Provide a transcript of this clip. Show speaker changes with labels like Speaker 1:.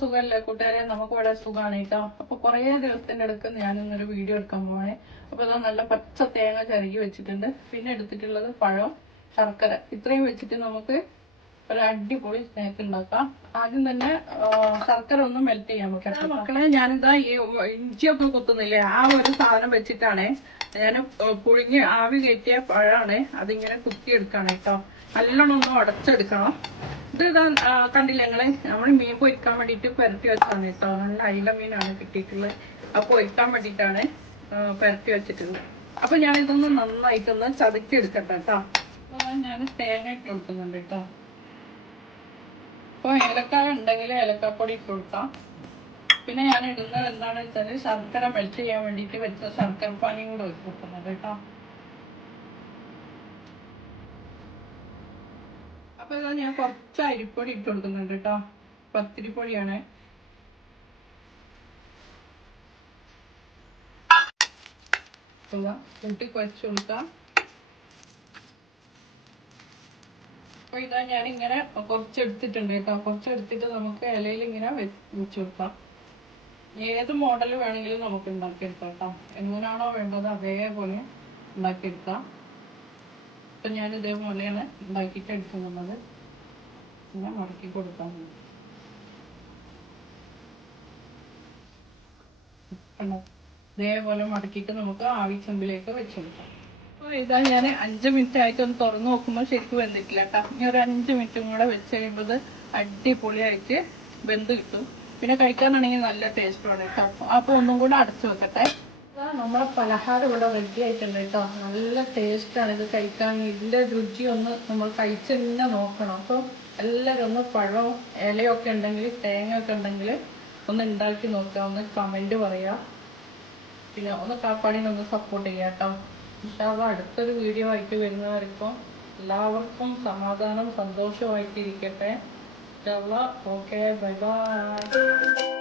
Speaker 1: സുഖമല്ലേ കൂട്ടുകാരെ? നമുക്ക് ഇവിടെ സുഖമാണ് കേട്ടോ. അപ്പൊ കുറേ ദിവസത്തിന്റെ അടുക്ക് ഞാൻ ഇന്നൊരു വീഡിയോ എടുക്കാൻ പോണേ അപ്പൊ ഇതാ നല്ല പച്ച തേങ്ങ ചിരകി വെച്ചിട്ടുണ്ട്. പിന്നെ എടുത്തിട്ടുള്ളത് പഴം ശർക്കര. ഇത്രയും വെച്ചിട്ട് നമുക്ക് ഒരു അടിപൊളി സ്നാക്ക് ഉണ്ടാക്കാം. ആദ്യം തന്നെ ശർക്കര ഒന്ന് മെൽറ്റ് ചെയ്യാൻ വെക്കാം മക്കളെ ഞാനിതാ ഈ ഇഞ്ചിയൊക്കെ കുത്തുന്നില്ലേ? ആ ഒരു സാധനം വെച്ചിട്ടാണേ ഞാൻ പുഴുങ്ങി ആവി കയറ്റിയ പഴമാണ്. അതിങ്ങനെ കുത്തിയെടുക്കാണ് കേട്ടോ. നല്ലോണം ഒന്ന് ഉടച്ചെടുക്കണം. ഇത് കണ്ടില്ലേ ഞങ്ങൾ നമ്മൾ മീൻ പൊരിക്കാൻ വേണ്ടിയിട്ട് പെരട്ടി വെച്ചാണ് കേട്ടോ. നല്ല അയില മീനാണ് കിട്ടിയിട്ടുള്ളത്. അപ്പൊ പൊരിക്കാൻ വേണ്ടിയിട്ടാണ് പുരട്ടി വെച്ചിട്ടുള്ളത്. അപ്പൊ ഞാൻ ഇതൊന്ന് നന്നായിട്ടൊന്ന് ചതക്കി എടുക്കട്ടെ കേട്ടോ. അപ്പൊ ഞാൻ തേങ്ങ ഇട്ട് കൊടുക്കുന്നുണ്ട് കേട്ടോ. അപ്പൊ ഏലക്കായ ഉണ്ടെങ്കിൽ ഏലക്കാപ്പൊടി ഇട്ട് കൊടുക്കാം. പിന്നെ ഞാൻ ഇടുന്നത് എന്താണെന്ന് വെച്ചാൽ ശർക്കര മെൽറ്റ് ചെയ്യാൻ വേണ്ടിയിട്ട് വെച്ച ശർക്കര പാനിയും കൂടെ വെച്ച് കൊടുക്കുന്നുണ്ട് കേട്ടോ. അപ്പൊ ഇതാ ഞാൻ കുറച്ച് അരിപ്പൊടി ഇട്ട് കൊടുക്കുന്നുണ്ട് കേട്ടോ. പത്തിരിപ്പൊടിയാണ് കൂട്ടി കുഴച്ച് കൊടുക്കാം. അപ്പൊ ഇതാ ഞാൻ ഇങ്ങനെ കുറച്ച് എടുത്തിട്ടുണ്ട് കേട്ടോ. കുറച്ച് എടുത്തിട്ട് നമുക്ക് ഇലയിൽ ഇങ്ങനെ വെച്ച് കൊടുക്കാം. ഏത് മോഡൽ വേണമെങ്കിലും നമുക്ക് ഉണ്ടാക്കിയെടുക്കാം കേട്ടോ. എങ്ങനെയാണോ വേണ്ടത് അതേപോലെ ഉണ്ടാക്കിയെടുക്കാം. ഇപ്പൊ ഞാൻ ഇതേപോലെയാണ് ഉണ്ടാക്കിയിട്ട് എടുക്കുന്നത് പിന്നെ മടക്കി കൊടുക്കാൻ? ഇതേപോലെ മടക്കിയിട്ട് നമുക്ക് ആവി ചെമ്പിലേക്ക് വെച്ചെടുക്കാം. അപ്പൊ ഇതാ ഞാൻ അഞ്ച് മിനിറ്റ് ആയിട്ട് ഒന്ന് തുറന്നു നോക്കുമ്പോൾ ശരിക്കും വെന്തിട്ടില്ല കേട്ടോ. ഇനി ഒരു അഞ്ച് മിനിറ്റും കൂടെ വെച്ച് കഴിയുമ്പോൾ അടിപൊളിയായിട്ട് വെന്ത് കിട്ടും. പിന്നെ കഴിക്കാനാണെങ്കിൽ നല്ല ടേസ്റ്റാണ് കേട്ടോ. അപ്പൊ ഒന്നും കൂടെ അടച്ചു വെക്കട്ടെ. നമ്മളെ പലഹാരം ഇവിടെ റെഡി ആയിട്ടുണ്ട് കേട്ടോ. നല്ല ടേസ്റ്റാണ് ഇത് കഴിക്കാൻ ഇതിന്റെ രുചി ഒന്ന് നമ്മൾ കഴിച്ച് തന്നെ നോക്കണം. അപ്പോൾ എല്ലാവരും ഒന്ന് പഴവും ഇലയൊക്കെ ഉണ്ടെങ്കിൽ തേങ്ങ ഒക്കെ ഉണ്ടെങ്കിൽ ഒന്ന് ഉണ്ടാക്കി നോക്കുക. ഒന്ന് കമന്റ് പറയാ. പിന്നെ ഒന്ന് കാപ്പാടിനെ ഒന്ന് സപ്പോർട്ട് ചെയ്യാം കേട്ടോ. അടുത്തൊരു വീഡിയോ ആയിട്ട് വരുന്നവർക്കും എല്ലാവർക്കും സമാധാനം സന്തോഷമായിട്ടിരിക്കട്ടെ. Okay bye bye